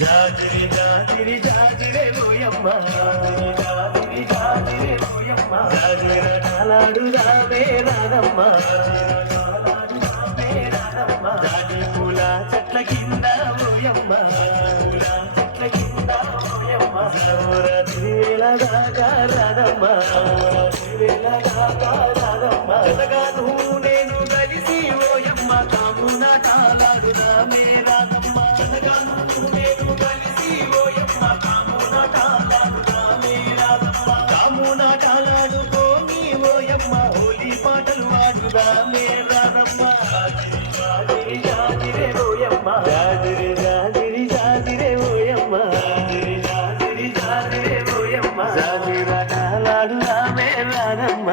జాజిరి జాజిరి జాజిరే ఓయమ్మ జాజిరి జాజిరి జాజిరే ఓయమ్మ జాజిర నాలాడు రావే రాదమ్మ జాజి పూల చెట్ల కింద ఓయమ్మ పూల చెట్ల కింద ఓయమ్మ సౌర తీరలాగా రాదమ్మ తీరలాగా రాదమ్మ జతగాను నేను కలిసి ఓయమ్మ కామున తాళాడు రామే రాదమ్మ జతగాను హోలీ పాటలు వాడుదామే రాదమ్మ జాజిరి జాజిరే ఓయమ్మ జాజిరి జాజిరి జాజిరే ఓయమ్మ జాజిరి జాజిరి జాజిరే ఓయమ్మ జాజిర కాలాడుదామే రాదమ్మ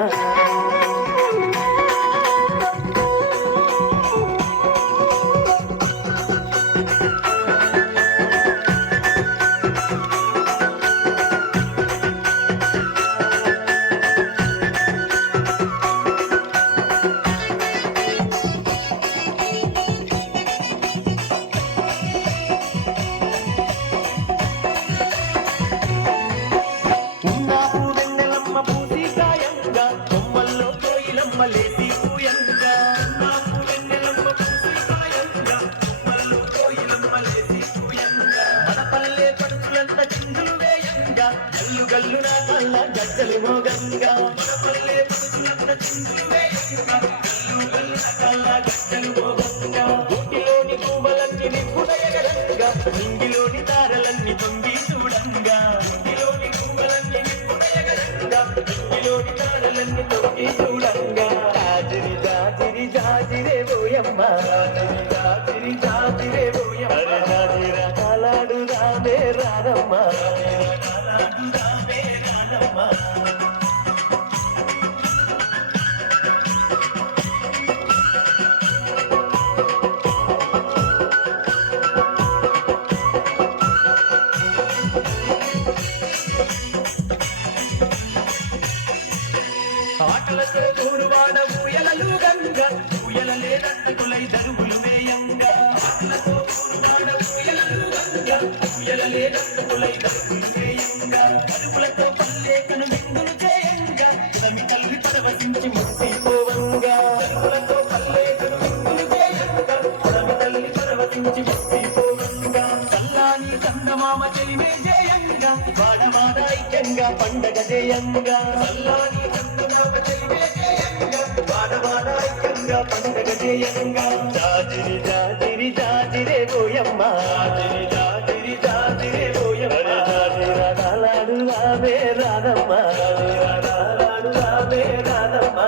లేసి పూయంగా నాకు వెన్నెలమ్మ పూసికాయంగా కొమ్మల్లో కోయిలమ్మ లేసి పూయంగా మన పల్లె పడుచులంత చిందులు వేయంగా గల్లు గల్లు నా కళ్ళ గజ్జలు మోగంగా మన పల్లె పడుచులంత చిందులు వేయంగా గల్లు గల్లు నా కళ్ళ గజ్జలు మోగంగా ఊటిలోని పూవలన్నీ నిప్పుడయగలంగా ఇంగిలోని తారలన్నీ తొంగి చూడంగా ఊటిలోని పూవలన్నీ నిప్పుడయగలంగా ఇంగిలోని తారలన్నీ తొంగి చూడంగా జాజిరి జాజిరి జాజిరే ఓయమ్మ జాజిరి జాజిరి జాజిరే ఓయమ్మ జాజిర కాలాడు రామే రాదమ్మ కాలాడు రామే రాదమ్మ ఆటలతో గోరువాడ ఊయలలు గంగా ఊయల లేదంటులై దరుగులు వేయంగా ఆటలతో గోరువాడ ఊయలలు గంగా ఊయల లేదంటులై దరుగులు వేయంగా అరుగులతో పల్లేకను విందులు చేయంగా తమి తల్లి పరవశించి ముక్సిపోవంగా అరుగులతో పల్లేకను విందులు చేయంగా తమి తల్లి పరవశించి ముక్సిపోవంగా చల్లాని చందమామ చెలిమే చేయంగా వాడవాడ ఐక్యంగా పండగ చేయంగా చల్లాని పండగ చేయంగా జాజిరి జాజిరి జాజిరే ఓయమ్మ జాజిరి జాజిరి జాజిరే ఓయమ్మ జాజిర కాలాడు రావే రాదమ్మ జాజిర కాలాడు రావే రాదమ్మ